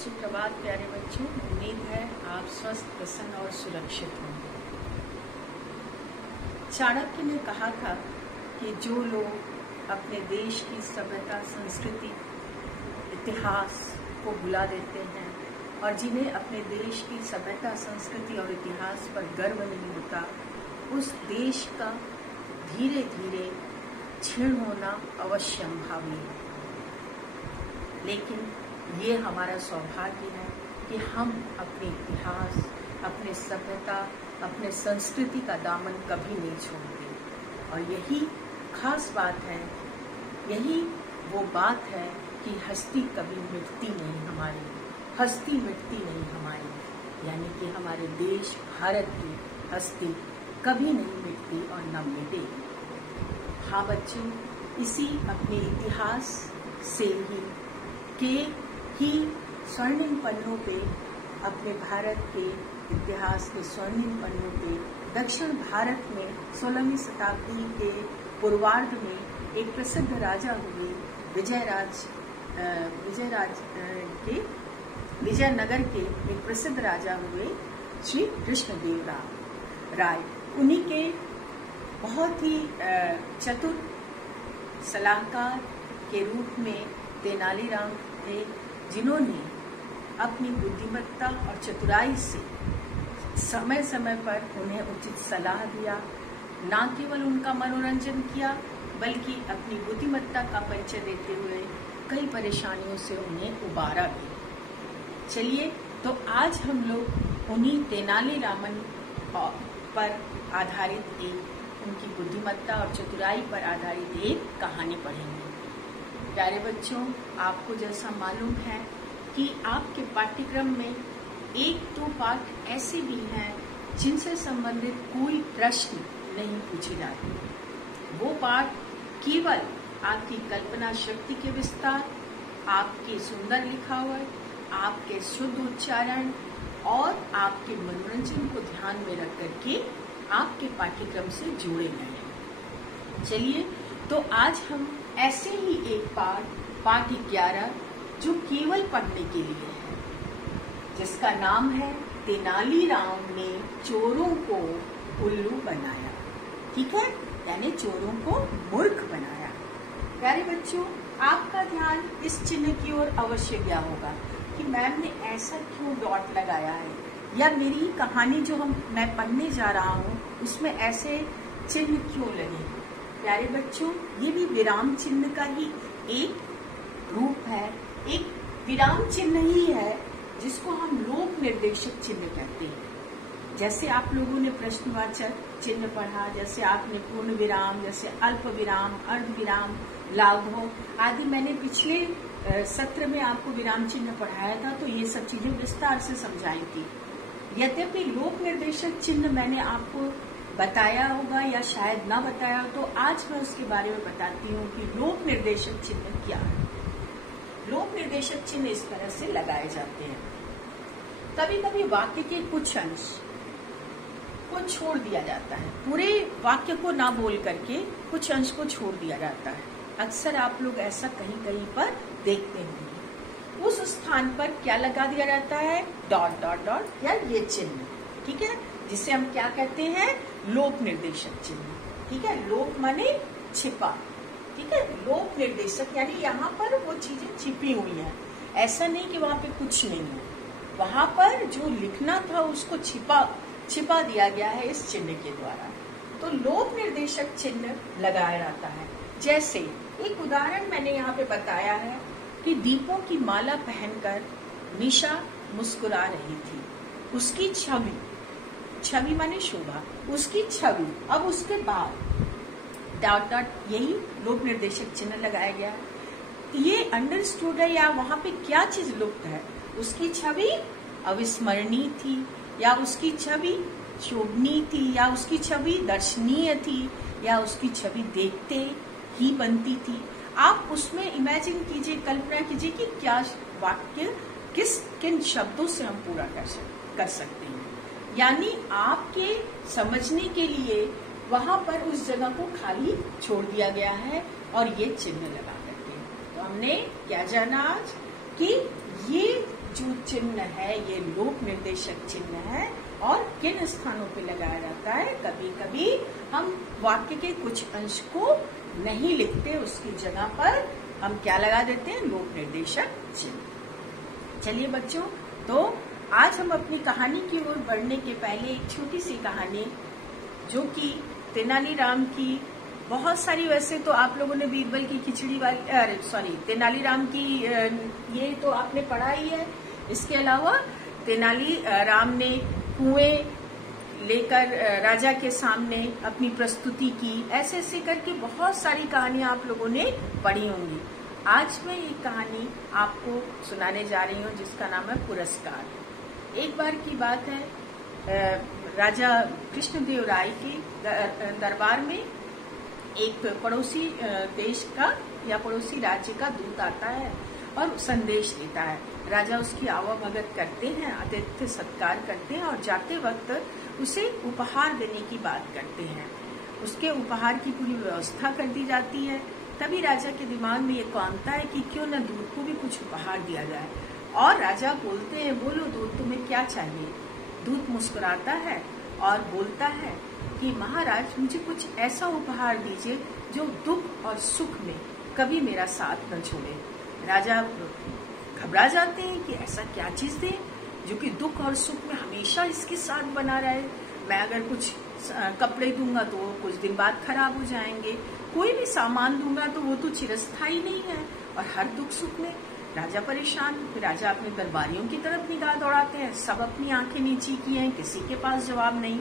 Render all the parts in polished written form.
सुप्रभात प्यारे बच्चों, उम्मीद है आप स्वस्थ, प्रसन्न और सुरक्षित होंगे। चाणक्य ने कहा था कि जो लोग अपने देश की सभ्यता, संस्कृति, इतिहास को भुला देते हैं और जिन्हें अपने देश की सभ्यता, संस्कृति और इतिहास पर गर्व नहीं होता, उस देश का धीरे धीरे क्षीण होना अवश्यंभावी है। लेकिन ये हमारा सौभाग्य है कि हम अपने इतिहास, अपने सभ्यता, अपने संस्कृति का दामन कभी नहीं छोड़ते। और यही खास बात है, यही वो बात है कि हस्ती कभी मिटती नहीं हमारी, हस्ती मिटती नहीं हमारी, यानी कि हमारे देश भारत की हस्ती कभी नहीं मिटती और न मिटेगी। हाँ बच्चों, इसी अपने इतिहास से ही स्वर्णिम पन्नों पे, अपने भारत के इतिहास के स्वर्णिम पन्नों पे दक्षिण भारत में 16वीं शताब्दी के पूर्वार्ध में एक प्रसिद्ध राजा हुए, विजयनगर के एक प्रसिद्ध राजा हुए श्री कृष्णदेव राय। उन्हीं के बहुत ही चतुर सलाहकार के रूप में तेनालीराम थे, जिन्होंने अपनी बुद्धिमत्ता और चतुराई से समय समय पर उन्हें उचित सलाह दिया। न केवल उनका मनोरंजन किया, बल्कि अपनी बुद्धिमत्ता का परिचय देते हुए कई परेशानियों से उन्हें उबारा भी। चलिए, तो आज हम लोग उन्हीं तेनालीरामन पर आधारित उनकी बुद्धिमत्ता और चतुराई पर आधारित एक कहानी पढ़ेंगे। प्यारे बच्चों, आपको जैसा मालूम है कि आपके पाठ्यक्रम में एक दो पाठ ऐसे भी हैं जिनसे संबंधित कोई प्रश्न नहीं पूछे जाते। वो पाठ केवल आपकी कल्पना शक्ति के विस्तार, आपके सुंदर लिखावट, आपके शुद्ध उच्चारण और आपके मनोरंजन को ध्यान में रख करके आपके पाठ्यक्रम से जोड़े गए हैं। चलिए, तो आज हम ऐसे ही एक पाठ 11 जो केवल पढ़ने के लिए है, जिसका नाम है तेनालीराम ने चोरों को उल्लू बनाया। ठीक है, यानी चोरों को मूर्ख बनाया। प्यारे बच्चों, आपका ध्यान इस चिन्ह की ओर अवश्य गया होगा कि मैम ने ऐसा क्यों डॉट लगाया है, या मेरी कहानी जो मैं पढ़ने जा रहा हूँ उसमें ऐसे चिन्ह क्यों लगे। प्यारे बच्चों, ये भी विराम चिन्ह का ही एक रूप है, एक विराम चिन्ह ही है जिसको हम लोक निर्देशक चिन्ह कहते हैं। जैसे आप लोगों ने प्रश्नवाचक चिन्ह पढ़ा, जैसे आपने पूर्ण विराम, जैसे अल्प विराम, अर्ध विराम, लाघव आदि मैंने पिछले सत्र में आपको विराम चिन्ह पढ़ाया था, तो ये सब चीजें विस्तार से समझाई थी। यद्यपि लोक निर्देशक चिन्ह मैंने आपको बताया होगा या शायद ना बताया हो, तो आज मैं उसके बारे में बताती हूँ कि लोक निर्देशक चिन्ह क्या है। लोक निर्देशक चिन्ह इस तरह से लगाए जाते हैं। कभी कभी वाक्य के कुछ अंश को छोड़ दिया जाता है, पूरे वाक्य को ना बोल करके कुछ अंश को छोड़ दिया जाता है। अक्सर आप लोग ऐसा कहीं कहीं पर देखते होंगे। उस स्थान पर क्या लगा दिया जाता है? डॉट डॉट डॉट या ये चिन्ह। ठीक है, जिसे हम क्या कहते हैं? लोक निर्देशक चिन्ह। ठीक है, लोक माने छिपा। ठीक है, लोक निर्देशक यानी यहाँ पर वो चीजें छिपी हुई हैं, ऐसा नहीं कि वहां पे कुछ नहीं है। वहां पर जो लिखना था उसको छिपा दिया गया है इस चिन्ह के द्वारा। तो लोक निर्देशक चिन्ह लगाया जाता है। जैसे एक उदाहरण मैंने यहाँ पे बताया है कि दीपों की माला पहनकर निशा मुस्कुरा रही थी। उसकी छवि माने शोभा, उसकी छवि। अब उसके बाद डॉट डॉट, यही लोक निर्देशक चिन्ह लगाया गया है। ये अंडरस्टूड है, या वहां पे क्या चीज लुप्त है? उसकी छवि अविस्मरणीय थी, या उसकी छवि शोभनीय थी, या उसकी छवि दर्शनीय थी, या उसकी छवि देखते ही बनती थी। आप उसमें इमेजिन कीजिए, कल्पना कीजिए कि क्या वाक्य किन शब्दों से हम पूरा कर सकते हैं। यानी आपके समझने के लिए वहां पर उस जगह को खाली छोड़ दिया गया है और ये चिन्ह लगा करके। तो हमने क्या जाना आज कि ये जो चिन्ह है ये लोक निर्देशक चिन्ह है और किन स्थानों पे लगाया जाता है। कभी कभी हम वाक्य के कुछ अंश को नहीं लिखते, उसकी जगह पर हम क्या लगा देते हैं, लोक निर्देशक चिन्ह। चलिए बच्चों, तो आज हम अपनी कहानी की ओर बढ़ने के पहले एक छोटी सी कहानी जो कि तेनालीराम की बहुत सारी, वैसे तो आप लोगों ने बीरबल की खिचड़ी वाली तेनालीराम की ये तो आपने पढ़ा ही है। इसके अलावा तेनालीराम ने कुएं लेकर राजा के सामने अपनी प्रस्तुति की, ऐसे ऐसे करके बहुत सारी कहानियां आप लोगों ने पढ़ी होंगी। आज मैं एक कहानी आपको सुनाने जा रही हूँ जिसका नाम है पुरस्कार। एक बार की बात है, राजा कृष्णदेव राय के दरबार में एक पड़ोसी देश का या पड़ोसी राज्य का दूत आता है और संदेश देता है। राजा उसकी आवाभगत करते हैं, आतिथ्य सत्कार करते हैं और जाते वक्त उसे उपहार देने की बात करते हैं। उसके उपहार की पूरी व्यवस्था कर दी जाती है। तभी राजा के दिमाग में ये आता है कि क्यों न दूत को भी कुछ उपहार दिया जाए। और राजा बोलते हैं, बोलो दूत, तुम्हें क्या चाहिए। दूत मुस्कुराता है और बोलता है कि महाराज, मुझे कुछ ऐसा उपहार दीजिए जो दुख और सुख में कभी मेरा साथ न छोड़े। राजा घबरा जाते हैं कि ऐसा क्या चीज दे जो कि दुख और सुख में हमेशा इसके साथ बना रहे। मैं अगर कुछ कपड़े दूंगा तो वो कुछ दिन बाद खराब हो जाएंगे, कोई भी सामान दूंगा तो वो तो चिरस्थायी नहीं है, और हर दुख सुख में। राजा परेशान। फिर राजा अपने दरबारियों की तरफ निगाह दौड़ाते हैं, सब अपनी आंखें नीची की हैं, किसी के पास जवाब नहीं।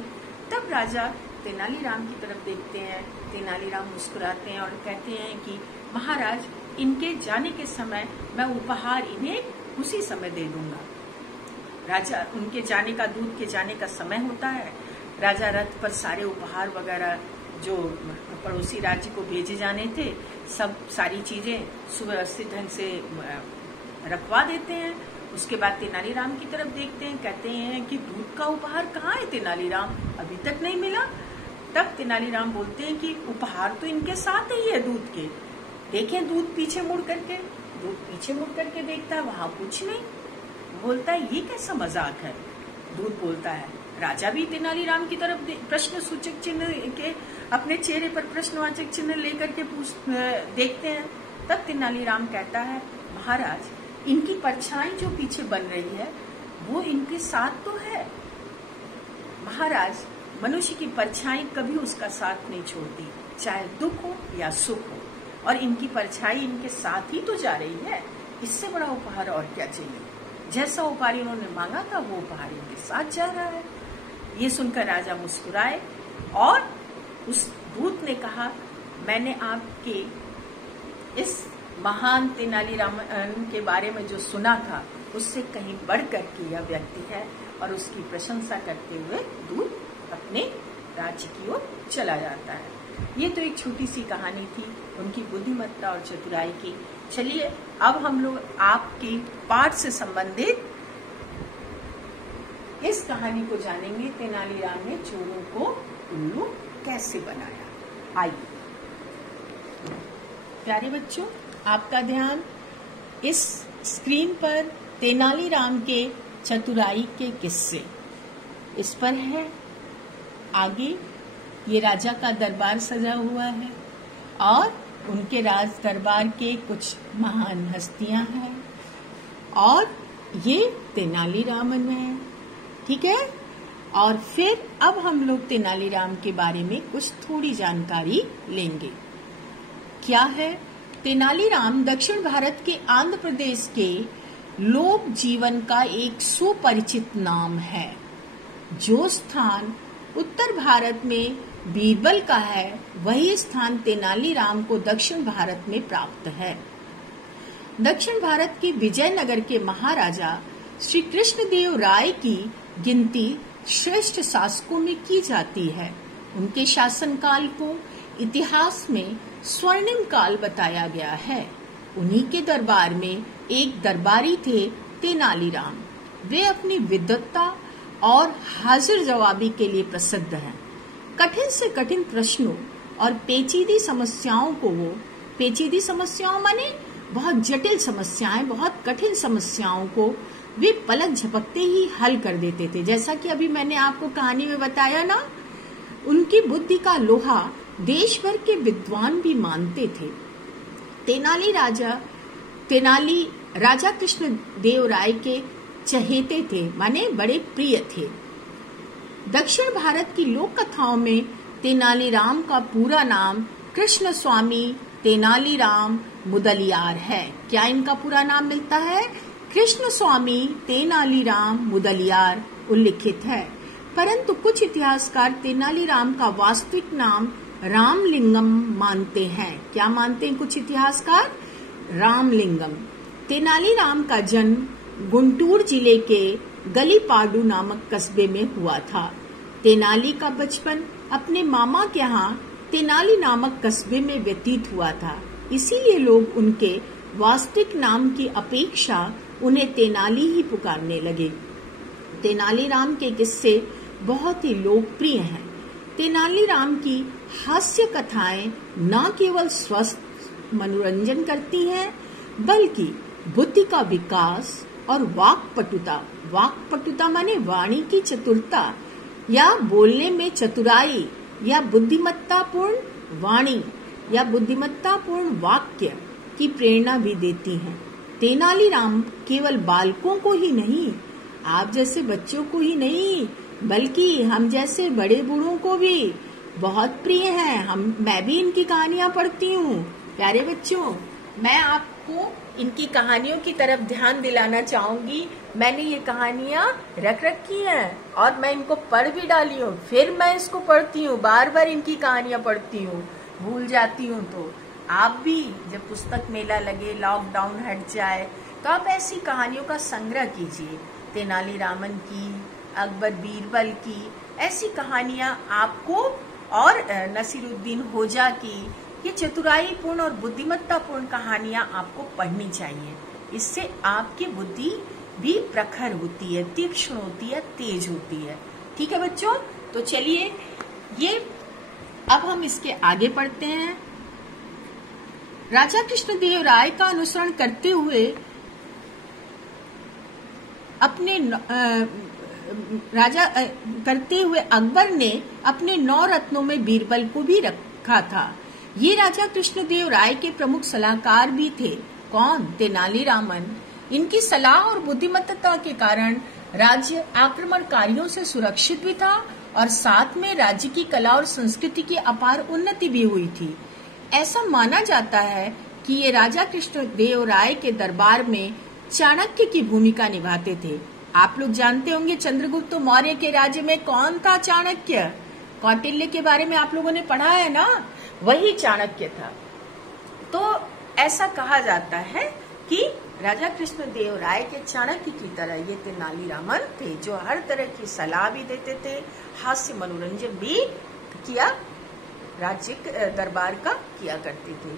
तब राजा तेनालीराम की तरफ देखते हैं। तेनालीराम मुस्कुराते हैं और कहते हैं कि महाराज, इनके जाने के समय मैं उपहार इन्हें उसी समय दे दूंगा। राजा, उनके जाने का, दूत के जाने का समय होता है। राजा रथ पर सारे उपहार वगैरह जो पड़ोसी राज्य को भेजे जाने थे, सब सारी चीजें सुव्यवस्थित ढंग से रखवा देते हैं। उसके बाद तेनालीराम की तरफ देखते हैं, कहते हैं कि दूत का उपहार कहाँ है तेनालीराम, अभी तक नहीं मिला। तब तेनालीराम बोलते हैं कि उपहार तो इनके साथ ही है दूत के। देखें दूत पीछे मुड़ करके, दूत पीछे मुड़ करके देखता है, वहां कुछ नहीं। बोलता है ये कैसा मजाक है। दूत बोलता है, राजा भी तेनालीराम की तरफ प्रश्न सूचक चिन्ह के अपने चेहरे पर प्रश्नवाचक चिन्ह लेकर के देखते हैं। तब तेनालीराम कहता है, महाराज, इनकी परछाई जो पीछे बन रही है वो इनके साथ तो है। महाराज, मनुष्य की परछाई कभी उसका साथ नहीं छोड़ती, चाहे दुख हो या सुख हो, और इनकी परछाई इनके साथ ही तो जा रही है। इससे बड़ा उपहार और क्या चाहिए। जैसा उपहार इन्होंने मांगा था वो उपहार इनके साथ जा रहा है। ये सुनकर राजा मुस्कुराए और उस दूत ने कहा, मैंने आपके इस महान तेनालीरामन के बारे में जो सुना था उससे कहीं बढ़कर के यह व्यक्ति है, और उसकी प्रशंसा करते हुए दूत अपने राज्य की ओर चला जाता है। ये तो एक छोटी सी कहानी थी उनकी बुद्धिमत्ता और चतुराई की। चलिए अब हम लोग आपके पाठ से संबंधित इस कहानी को जानेंगे, तेनालीराम ने चोरों को उल्लू कैसे बनाया। आइए प्यारे बच्चों, आपका ध्यान इस स्क्रीन पर तेनालीराम के चतुराई के किस्से इस पर है। आगे ये राजा का दरबार सजा हुआ है और उनके राज दरबार के कुछ महान हस्तियां हैं, और ये तेनालीरामन है, ठीक है। और फिर अब हम लोग तेनालीराम के बारे में कुछ थोड़ी जानकारी लेंगे। क्या है तेनालीराम? दक्षिण भारत के आंध्र प्रदेश के लोक जीवन का एक सुपरिचित नाम है। जो स्थान उत्तर भारत में बीरबल का है, वही स्थान तेनालीराम को दक्षिण भारत में प्राप्त है। दक्षिण भारत के विजयनगर के महाराजा श्री कृष्णदेव राय की गिनती श्रेष्ठ शासकों में की जाती है। उनके शासनकाल को इतिहास में स्वर्णिम काल बताया गया है। उन्हीं के दरबार में एक दरबारी थे तेनालीराम। वे अपनी विद्वत्ता और हाजिर जवाबी के लिए प्रसिद्ध हैं। कठिन से कठिन प्रश्नों और पेचीदी समस्याओं को वो, पेचीदी समस्याओं माने बहुत जटिल समस्याएं, बहुत कठिन समस्याओं को वे पलक झपकते ही हल कर देते थे। जैसा कि अभी मैंने आपको कहानी में बताया ना, उनकी बुद्धि का लोहा देश भर के विद्वान भी मानते थे। तेनाली राजा कृष्ण देव राय के चहेते थे, माने बड़े प्रिय थे। दक्षिण भारत की लोक कथाओं में तेनालीराम का पूरा नाम कृष्ण स्वामी तेनालीराम मुदलियार है। क्या इनका पूरा नाम मिलता है? कृष्ण स्वामी तेनालीराम मुदलियार उल्लिखित है, परंतु कुछ इतिहासकार तेनालीराम का वास्तविक नाम रामलिंगम मानते हैं। क्या मानते हैं कुछ इतिहासकार? रामलिंगम। तेनालीराम का जन्म गुंटूर जिले के गलीपाडू नामक कस्बे में हुआ था। तेनाली का बचपन अपने मामा के यहाँ तेनाली नामक कस्बे में व्यतीत हुआ था, इसीलिए लोग उनके वास्तविक नाम की अपेक्षा उन्हें तेनाली ही पुकारने लगे। तेनालीराम के किस्से बहुत ही लोकप्रिय हैं। तेनालीराम की हास्य कथाएं न केवल स्वस्थ मनोरंजन करती हैं, बल्कि बुद्धि का विकास और वाक्पटुता माने वाणी की चतुरता या बोलने में चतुराई या बुद्धिमत्तापूर्ण वाणी या बुद्धिमत्तापूर्ण वाक्य की प्रेरणा भी देती हैं। तेनालीराम केवल बालकों को ही नहीं, आप जैसे बच्चों को ही नहीं, बल्कि हम जैसे बड़े बूढ़ों को भी बहुत प्रिय हैं। मैं भी इनकी कहानियां पढ़ती हूँ। प्यारे बच्चों, मैं आपको इनकी कहानियों की तरफ ध्यान दिलाना चाहूंगी। मैंने ये कहानियां रख रखी हैं और मैं इनको पढ़ भी डाली हूँ, फिर मैं इसको पढ़ती हूँ, बार बार इनकी कहानियां पढ़ती हूँ, भूल जाती हूँ। तो आप भी जब पुस्तक मेला लगे, लॉकडाउन हट जाए, तो आप ऐसी कहानियों का संग्रह कीजिए। तेनालीरामन की, अकबर बीरबल की ऐसी कहानियां आपको, और नसीरुद्दीन होजा की, ये चतुराईपूर्ण और बुद्धिमत्तापूर्ण कहानियां आपको पढ़नी चाहिए। इससे आपकी बुद्धि भी प्रखर होती है, तीक्ष्ण होती है, तेज होती है। ठीक है बच्चों, तो चलिए ये अब हम इसके आगे पढ़ते हैं। राजा कृष्णदेव राय का अनुसरण करते हुए अकबर ने अपने 9 रत्नों में बीरबल को भी रखा था। ये राजा कृष्णदेव राय के प्रमुख सलाहकार भी थे। कौन? तेनालीरामन। इनकी सलाह और बुद्धिमत्ता के कारण राज्य आक्रमणकारियों से सुरक्षित भी था और साथ में राज्य की कला और संस्कृति की अपार उन्नति भी हुई थी। ऐसा माना जाता है कि ये राजा कृष्णदेव राय के दरबार में चाणक्य की भूमिका निभाते थे। आप लोग जानते होंगे चंद्रगुप्त मौर्य के राज्य में कौन था? चाणक्य। कौटिल्य के बारे में आप लोगों ने पढ़ा है ना, वही चाणक्य था। तो ऐसा कहा जाता है कि राजा कृष्णदेव राय के चाणक्य की तरह ये तेनालीरामन थे, जो हर तरह की सलाह भी देते थे, हास्य मनोरंजन भी किया, राज्य दरबार का किया करते थे।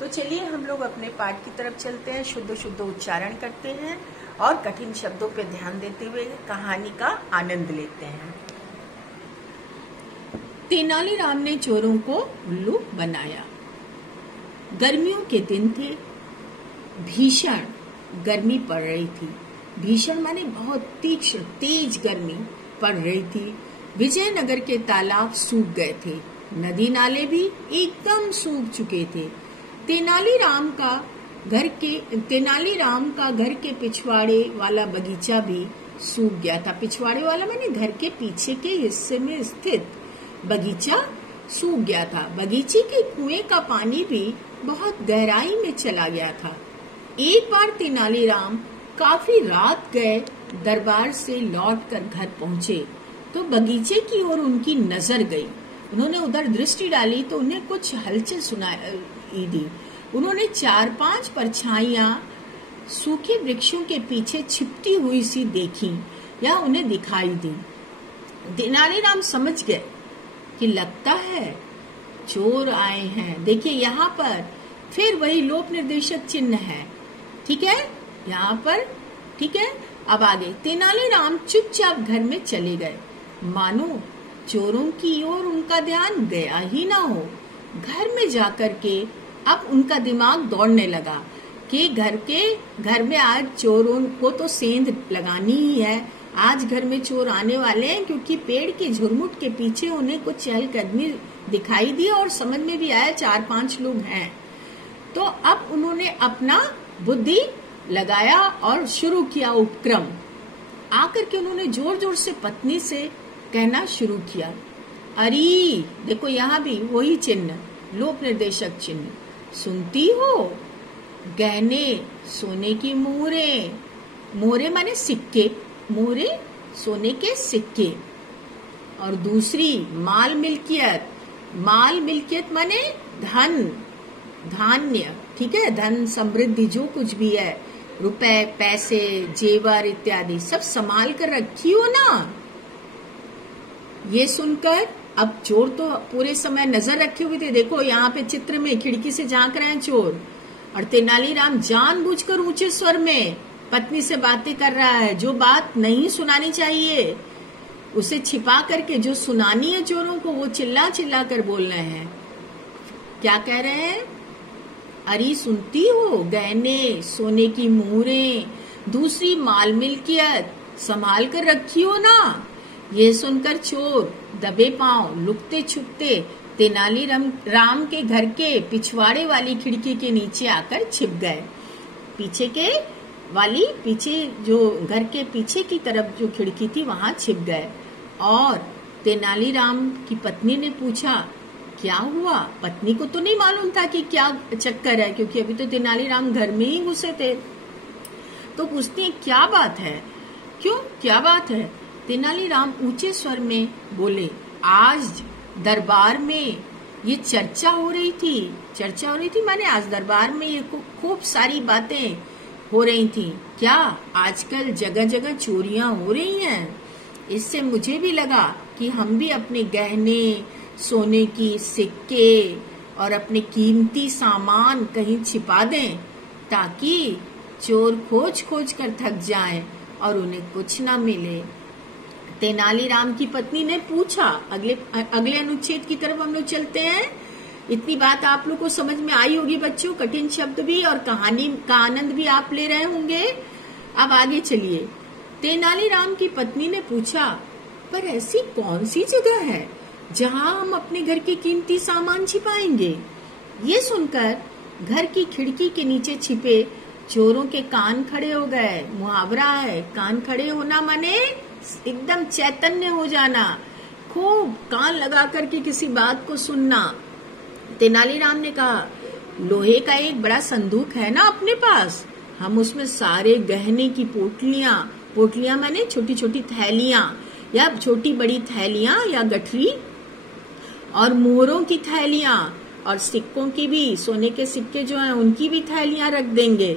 तो चलिए हम लोग अपने पाठ की तरफ चलते हैं, शुद्ध शुद्ध उच्चारण करते हैं और कठिन शब्दों पे ध्यान देते हुए कहानी का आनंद लेते हैं। तेनालीराम ने चोरों को उल्लू बनाया। गर्मियों के दिन थे, भीषण गर्मी पड़ रही थी। भीषण माने बहुत तीक्ष्ण तेज गर्मी पड़ रही थी। विजयनगर के तालाब सूख गए थे, नदी नाले भी एकदम सूख चुके थे। तेनालीराम का घर के पिछवाड़े वाला बगीचा भी सूख गया था। पिछवाड़े वाला माने घर के पीछे के हिस्से में स्थित बगीचा सूख गया था। बगीचे के कुएं का पानी भी बहुत गहराई में चला गया था। एक बार तेनालीराम काफी रात गए दरबार से लौटकर घर पहुंचे तो बगीचे की ओर उनकी नजर गई। उन्होंने उधर दृष्टि डाली तो उन्हें कुछ हलचल सुनाई दी। उन्होंने 4-5 परछाइयां सूखे वृक्षों के पीछे छिपती हुई सी देखी या उन्हें दिखाई दी। तेनालीराम समझ गए कि लगता है चोर आए हैं। देखिए यहाँ पर फिर वही लोप निर्देशक चिन्ह है, ठीक है, यहाँ पर, ठीक है। अब आगे तेनालीराम चुपचाप घर में चले गए, मानो चोरों की ओर उनका ध्यान गया ही ना हो। घर में जाकर के अब उनका दिमाग दौड़ने लगा कि घर में आज चोरों को तो सेंध लगानी ही है। आज घर में चोर आने वाले हैं, क्योंकि पेड़ के झुरमुट के पीछे उन्हें कुछ चहलकदमी दिखाई दी और समझ में भी आया 4-5 लोग हैं। तो अब उन्होंने अपना बुद्धि लगाया और शुरू किया उपक्रम। आकर के उन्होंने जोर जोर से पत्नी से कहना शुरू किया, अरे देखो यहाँ भी वही चिन्ह, लोक निर्देशक चिन्ह, सुनती हो? गहने सोने की मोहरे, मोहरे माने सिक्के, मोहरे सोने के सिक्के। और दूसरी माल मिल्कियत, माल मिल्कियत माने धन, धान्य, ठीक है, धन समृद्धि जो कुछ भी है, रुपए पैसे जेवर इत्यादि सब संभाल कर रखी हो ना। ये सुनकर अब चोर तो पूरे समय नजर रखे हुए थे। देखो यहाँ पे चित्र में खिड़की से झांक रहे हैं चोर, और तेनालीराम जानबूझकर ऊंचे स्वर में पत्नी से बातें कर रहा है। जो बात नहीं सुनानी चाहिए उसे छिपा करके जो सुनानी है चोरों को, वो चिल्ला चिल्ला कर बोल रहे हैं। क्या कह रहे हैं? अरे सुनती हो? गहने सोने की मोहरे, दूसरी माल मिल्कियत संभाल कर रखी हो ना। ये सुनकर चोर दबे पांव लुकते छुपते तेनालीराम के घर के पिछवाड़े वाली खिड़की के नीचे आकर छिप गए। पीछे जो घर के पीछे की तरफ जो खिड़की थी वहां छिप गए। और तेनालीराम की पत्नी ने पूछा, क्या हुआ? पत्नी को तो नहीं मालूम था कि क्या चक्कर है, क्योंकि अभी तो तेनालीराम घर में ही घुसे थे। तो पूछती है, क्या बात है? क्यों, क्या बात है? तेनालीराम ऊंचे स्वर में बोले, आज दरबार में ये चर्चा हो रही थी माने आज दरबार में ये खूब सारी बातें हो रही थी। क्या आजकल जगह जगह चोरियां हो रही हैं? इससे मुझे भी लगा कि हम भी अपने गहने सोने की सिक्के और अपने कीमती सामान कहीं छिपा दें, ताकि चोर खोज खोज कर थक जाएं और उन्हें कुछ ना मिले। तेनालीराम की पत्नी ने पूछा। अगले अनुच्छेद की तरफ हम लोग चलते हैं। इतनी बात आप लोग को समझ में आई होगी बच्चों, कठिन शब्द भी और कहानी का आनंद भी आप ले रहे होंगे। अब आगे चलिए। तेनालीराम की पत्नी ने पूछा, पर ऐसी कौन सी जगह है जहां हम अपने घर के कीमती सामान छिपाएंगे? ये सुनकर घर की खिड़की के नीचे छिपे चोरों के कान खड़े हो गए। मुहावरा है, कान खड़े होना माने एकदम चैतन्य हो जाना, खूब कान लगा करके किसी बात को सुनना। तेनालीराम ने कहा, लोहे का एक बड़ा संदूक है ना अपने पास, हम उसमें सारे गहने की पोटलियां माने छोटी छोटी थैलियां या छोटी बड़ी थैलियां या गठरी, और मोहरों की थैलियां और सिक्कों की भी, सोने के सिक्के जो हैं उनकी भी थैलियां रख देंगे।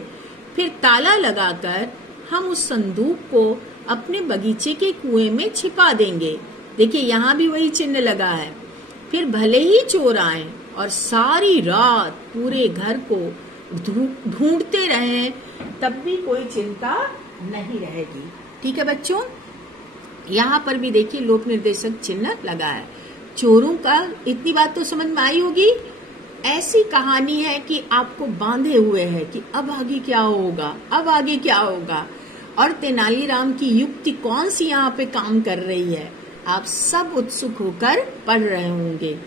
फिर ताला लगाकर हम उस संदूक को अपने बगीचे के कुएं में छिपा देंगे। देखिए यहाँ भी वही चिन्ह लगा है। फिर भले ही चोर आए और सारी रात पूरे घर को ढूंढते रहें, तब भी कोई चिंता नहीं रहेगी। ठीक है बच्चों, यहाँ पर भी देखिए लोक निर्देशक चिन्ह लगा है। चोरों का इतनी बात तो समझ में आई होगी। ऐसी कहानी है कि आपको बांधे हुए है कि अब आगे क्या होगा, और तेनालीराम की युक्ति कौन सी यहाँ पे काम कर रही है, आप सब उत्सुक होकर पढ़ रहे होंगे।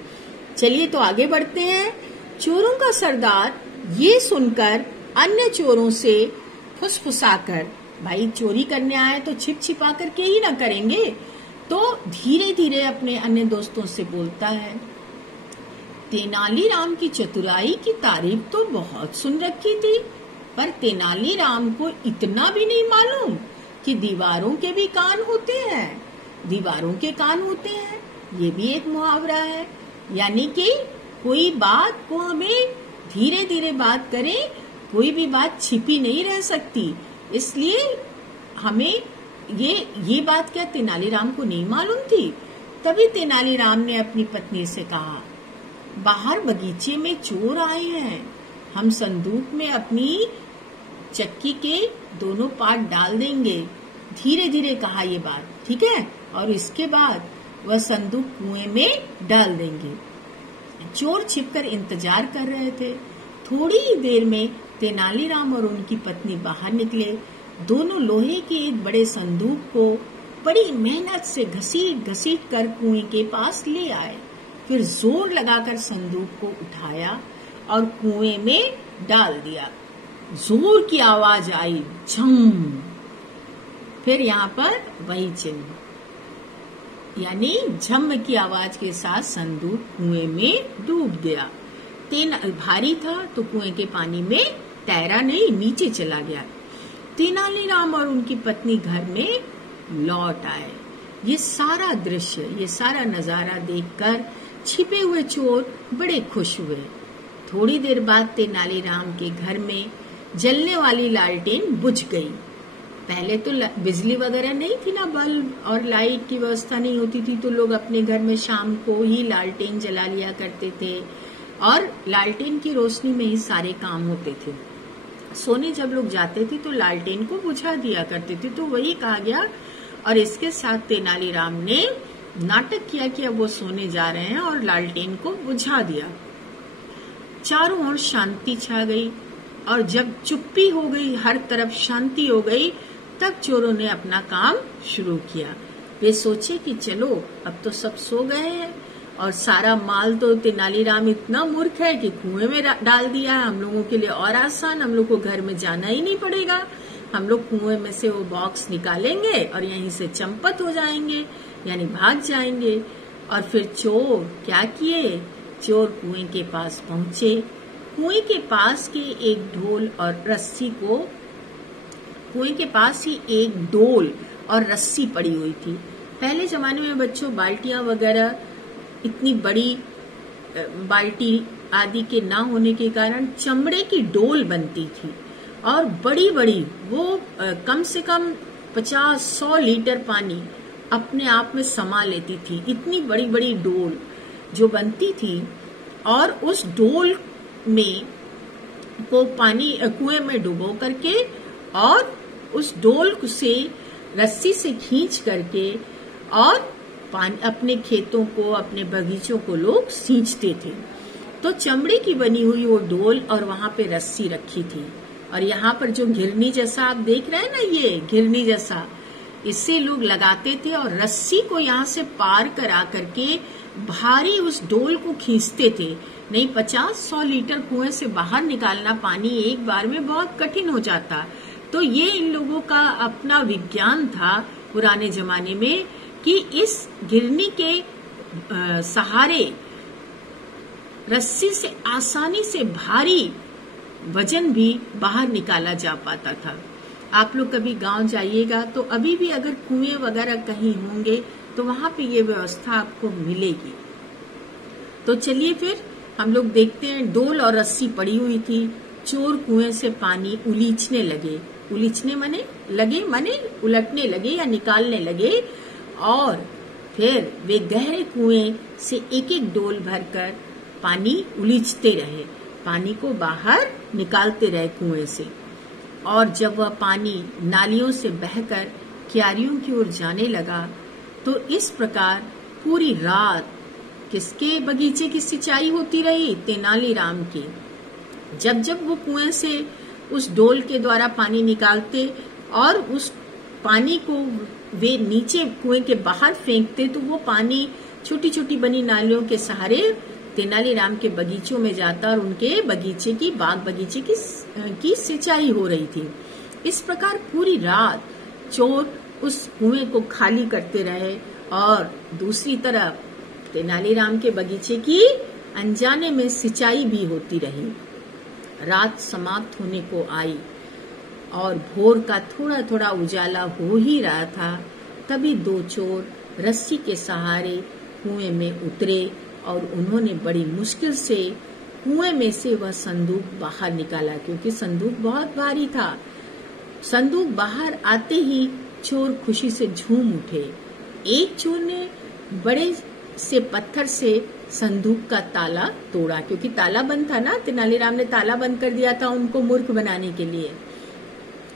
चलिए तो आगे बढ़ते हैं। चोरों का सरदार ये सुनकर अन्य चोरों से फुसफुसाकर, भाई चोरी करने आए तो छिप छिपा करके ही ना करेंगे, तो धीरे धीरे अपने अन्य दोस्तों से बोलता है, तेनालीराम की चतुराई की तारीफ तो बहुत सुन रखी थी, पर तेनालीराम को इतना भी नहीं मालूम कि दीवारों के भी कान होते हैं। ये भी एक मुहावरा है, यानी कि कोई बात को हमें धीरे धीरे बात करें, कोई भी बात छिपी नहीं रह सकती। इसलिए हमें ये बात क्या तेनालीराम को नहीं मालूम थी? तभी तेनालीराम ने अपनी पत्नी से कहा, बाहर बगीचे में चोर आए हैं, हम संदूक में अपनी चक्की के दोनों पार्ट डाल देंगे। धीरे धीरे कहा ये बात, ठीक है, और इसके बाद वह संदूक कुएं में डाल देंगे। चोर छिपकर इंतजार कर रहे थे। थोड़ी ही देर में तेनालीराम और उनकी पत्नी बाहर निकले। दोनों लोहे के एक बड़े संदूक को बड़ी मेहनत से घसीट घसीट कर कुएं के पास ले आए। फिर जोर लगाकर संदूक को उठाया और कुएं में डाल दिया। जोर की आवाज आई, झम। फिर यहाँ पर वही चिन्ह, यानी झम की आवाज के साथ संदूक कुएं में डूब गया। भारी था तो कुएं के पानी में तैरा नहीं, नीचे चला गया। तेनालीराम और उनकी पत्नी घर में लौट आए। ये सारा दृश्य, ये सारा नजारा देखकर छिपे हुए चोर बड़े खुश हुए। थोड़ी देर बाद तेनालीराम के घर में जलने वाली लालटेन बुझ गई। पहले तो बिजली वगैरह नहीं थी ना, बल्ब और लाइट की व्यवस्था नहीं होती थी, तो लोग अपने घर में शाम को ही लालटेन जला लिया करते थे और लालटेन की रोशनी में ही सारे काम होते थे। सोने जब लोग जाते थे तो लालटेन को बुझा दिया करते थे, तो वही कहा गया। और इसके साथ तेनालीराम ने नाटक किया कि अब वो सोने जा रहे हैं और लालटेन को बुझा दिया। चारों ओर शांति छा गई और जब चुप्पी हो गई, हर तरफ शांति हो गई, तब चोरों ने अपना काम शुरू किया। वे सोचे कि चलो अब तो सब सो गए हैं और सारा माल तो तेनालीराम इतना मूर्ख है कि कुएं में डाल दिया है। हम लोगों के लिए और आसान, हम लोग को घर में जाना ही नहीं पड़ेगा। हम लोग कुएं में से वो बॉक्स निकालेंगे और यहीं से चंपत हो जाएंगे, यानी भाग जाएंगे। और फिर चोर क्या किए, चोर कुएं के पास पहुंचे। कुएं के पास के एक ढोल और रस्सी को, कुएं के पास ही एक डोल और रस्सी पड़ी हुई थी। पहले जमाने में बच्चों बाल्टियां वगैरह इतनी बड़ी बाल्टी आदि के ना होने के कारण चमड़े की डोल बनती थी और बड़ी बड़ी वो कम से कम 50-100 लीटर पानी अपने आप में समा लेती थी। इतनी बड़ी बड़ी डोल जो बनती थी और उस डोल में को पानी कुएं में डुबो करके और उस डोल से रस्सी से खींच करके और पानी अपने खेतों को, अपने बगीचों को लोग सींचते थे। तो चमड़े की बनी हुई वो डोल और वहां पे रस्सी रखी थी। और यहाँ पर जो घिरनी जैसा आप देख रहे हैं ना, ये घिरनी जैसा, इससे लोग लगाते थे और रस्सी को यहाँ से पार करा करके भारी उस डोल को खींचते थे। नहीं 50-100 लीटर कुएं से बाहर निकालना पानी एक बार में बहुत कठिन हो जाता। तो ये इन लोगों का अपना विज्ञान था पुराने जमाने में कि इस घिरनी के सहारे रस्सी से आसानी से भारी वजन भी बाहर निकाला जा पाता था। आप लोग कभी गांव जाइएगा तो अभी भी अगर कुएं वगैरह कहीं होंगे तो वहां पे ये व्यवस्था आपको मिलेगी। तो चलिए फिर हम लोग देखते हैं। डोल और रस्सी पड़ी हुई थी। चोर कुएं से पानी उलीचने लगे। उलीचने माने उलटने लगे या निकालने लगे। और फिर वे गहरे कुएं से एक एक डोल भरकर पानी उलीचते रहे, पानी को बाहर निकालते रहे कुएं से। और जब वह पानी नालियों से बहकर क्यारियों की ओर जाने लगा तो इस प्रकार पूरी रात किसके बगीचे की सिंचाई होती रही? तेनालीराम की। जब जब वो कुएं से उस डोल के द्वारा पानी निकालते और उस पानी को वे नीचे कुएं के बाहर फेंकते तो वो पानी छोटी छोटी बनी नालियों के सहारे तेनालीराम के बगीचों में जाता और उनके बगीचे की, बाग बगीचे की सिंचाई हो रही थी। इस प्रकार पूरी रात चोर उस कुएं को खाली करते रहे और दूसरी तरफ तेनालीराम के बगीचे की अनजाने में सिंचाई भी होती रही। रात समाप्त होने को आई और भोर का थोड़ा थोड़ा उजाला हो ही रहा था। तभी दो चोर रस्सी के सहारे कुएं में उतरे और उन्होंने बड़ी मुश्किल से कुएं में से वह संदूक बाहर निकाला, क्योंकि संदूक बहुत भारी था। संदूक बाहर आते ही चोर खुशी से झूम उठे। एक चोर ने बड़े से पत्थर से संदूक का ताला तोड़ा, क्योंकि ताला बंद था ना, तेनालीराम ने ताला बंद कर दिया था उनको मूर्ख बनाने के लिए।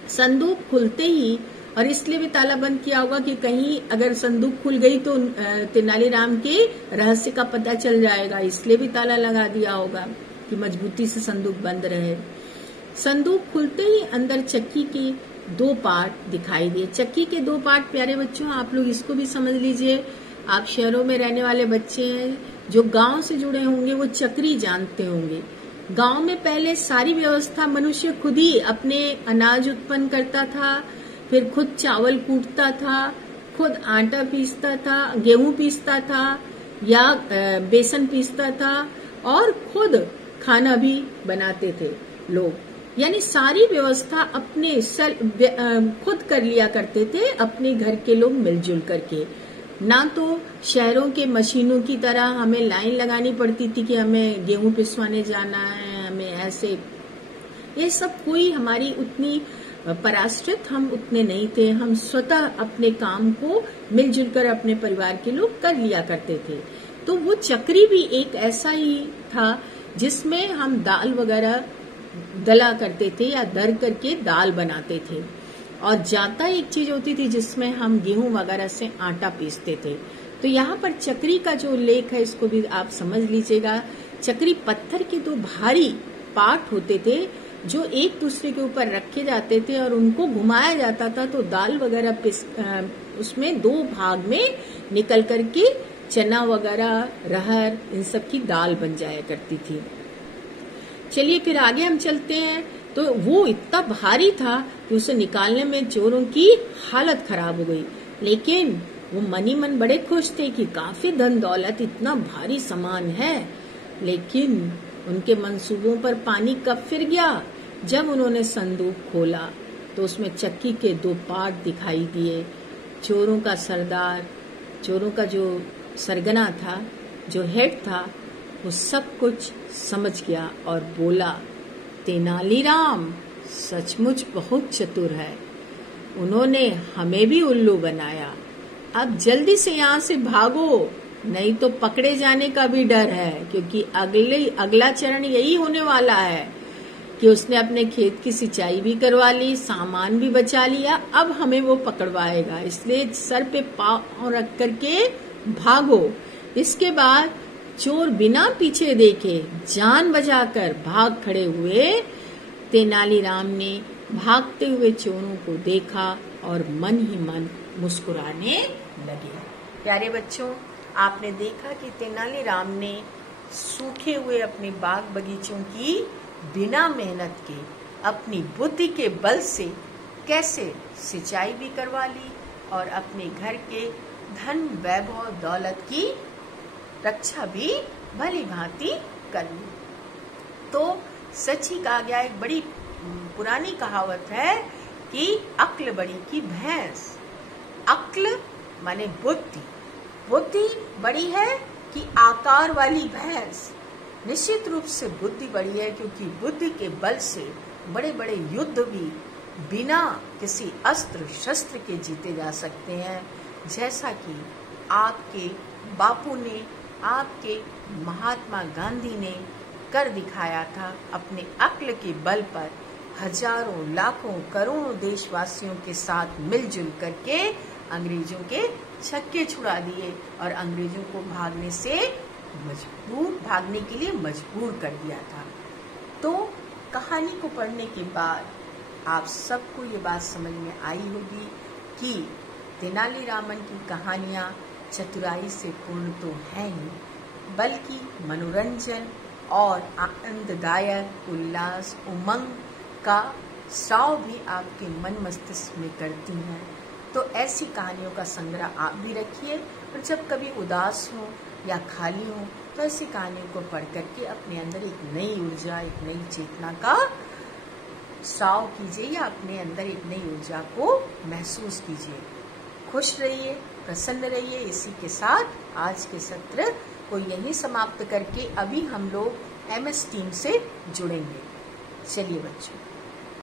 संदूक खुलते ही, और इसलिए भी ताला बंद किया होगा कि कहीं अगर संदूक खुल गई तो तेनालीराम के रहस्य का पता चल जाएगा, इसलिए भी ताला लगा दिया होगा कि मजबूती से संदूक बंद रहे। संदूक खुलते ही अंदर चक्की के 2 पार्ट दिखाई दिए। चक्की के 2 पार्ट प्यारे बच्चों, आप लोग इसको भी समझ लीजिए। आप शहरों में रहने वाले बच्चे हैं, जो गांव से जुड़े होंगे वो चक्री जानते होंगे। गांव में पहले सारी व्यवस्था मनुष्य खुद ही अपने अनाज उत्पन्न करता था, फिर खुद चावल कूटता था, खुद आटा पीसता था, गेहूं पीसता था या बेसन पीसता था, और खुद खाना भी बनाते थे लोग। यानी सारी व्यवस्था अपने खुद कर लिया करते थे, अपने घर के लोग मिलजुल करके। ना तो शहरों के मशीनों की तरह हमें लाइन लगानी पड़ती थी कि हमें गेहूं पिसवाने जाना है, हमें ऐसे, ये सब कोई हमारी उतनी पराश्रित हम उतने नहीं थे। हम स्वतः अपने काम को मिलजुल कर अपने परिवार के लोग कर लिया करते थे। तो वो चक्री भी एक ऐसा ही था जिसमें हम दाल वगैरह दला करते थे या दर करके दाल बनाते थे। और जाता एक चीज होती थी जिसमें हम गेहूं वगैरह से आटा पीसते थे। तो यहाँ पर चक्री का जो उल्लेख है इसको भी आप समझ लीजिएगा। चक्री पत्थर के 2 भारी पार्ट होते थे जो एक दूसरे के ऊपर रखे जाते थे और उनको घुमाया जाता था, तो दाल वगैरह उसमें 2 भाग में निकल करके चना वगैरह, रहर, इन सब की दाल बन जाया करती थी। चलिए फिर आगे हम चलते हैं। तो वो इतना भारी था कि उसे निकालने में चोरों की हालत खराब हो गई, लेकिन वो मन ही मन बड़े खुश थे कि काफी धन दौलत, इतना भारी सामान है। लेकिन उनके मंसूबों पर पानी कब फिर गया जब उन्होंने संदूक खोला तो उसमें चक्की के 2 पार्ट दिखाई दिए। चोरों का सरदार, चोरों का जो सरगना था, जो हेड था, वो सब कुछ समझ गया और बोला, तेनालीराम सचमुच बहुत चतुर है, उन्होंने हमें भी उल्लू बनाया। अब जल्दी से यहाँ से भागो, नहीं तो पकड़े जाने का भी डर है, क्योंकि अगला चरण यही होने वाला है कि उसने अपने खेत की सिंचाई भी करवा ली, सामान भी बचा लिया, अब हमें वो पकड़वाएगा, इसलिए सर पे पाँव रख करके भागो। इसके बाद चोर बिना पीछे देखे जान बचाकर भाग खड़े हुए। तेनालीराम ने भागते हुए चोरों को देखा और मन ही मन मुस्कुराने लगे। प्यारे बच्चों, आपने देखा कि तेनालीराम ने सूखे हुए अपने बाग बगीचों की बिना मेहनत के अपनी बुद्धि के बल से कैसे सिंचाई भी करवा ली और अपने घर के धन वैभव दौलत की रक्षा भी भली भांति कर ली। तो सच ही कहा गया, एक बड़ी पुरानी कहावत है कि अक्ल बड़ी की भैंस। अक्ल माने बुद्धि, बुद्धि बड़ी है कि आकार वाली भैंस। निश्चित रूप से बुद्धि बड़ी है, क्योंकि बुद्धि के बल से बड़े बड़े युद्ध भी बिना किसी अस्त्र शस्त्र के जीते जा सकते हैं, जैसा कि आपके बापू ने, आपके महात्मा गांधी ने कर दिखाया था। अपने अक्ल के बल पर हजारों, लाखों, करोड़ों देशवासियों के साथ मिलजुल करके अंग्रेजों के छक्के छुड़ा दिए और अंग्रेजों को भागने के लिए मजबूर कर दिया था। तो कहानी को पढ़ने के बाद आप सबको ये बात समझ में आई होगी कि तेनालीरामन की कहानियां चतुराई से पूर्ण तो है ही, बल्कि मनोरंजन और आनंददायक, उल्लास, उमंग का स्राव भी आपके मन मस्तिष्क में करती हैं। तो ऐसी कहानियों का संग्रह आप भी रखिए और जब कभी उदास हो या खाली हो तो ऐसी कहानियों को पढ़ करके अपने अंदर एक नई ऊर्जा, एक नई चेतना का स्राव कीजिए या अपने अंदर एक नई ऊर्जा को महसूस कीजिए। खुश रहिए, प्रसन्न रहिए। इसी के साथ आज के सत्र को यहीं समाप्त करके अभी हम लोग MS टीम से जुड़ेंगे। चलिए बच्चों।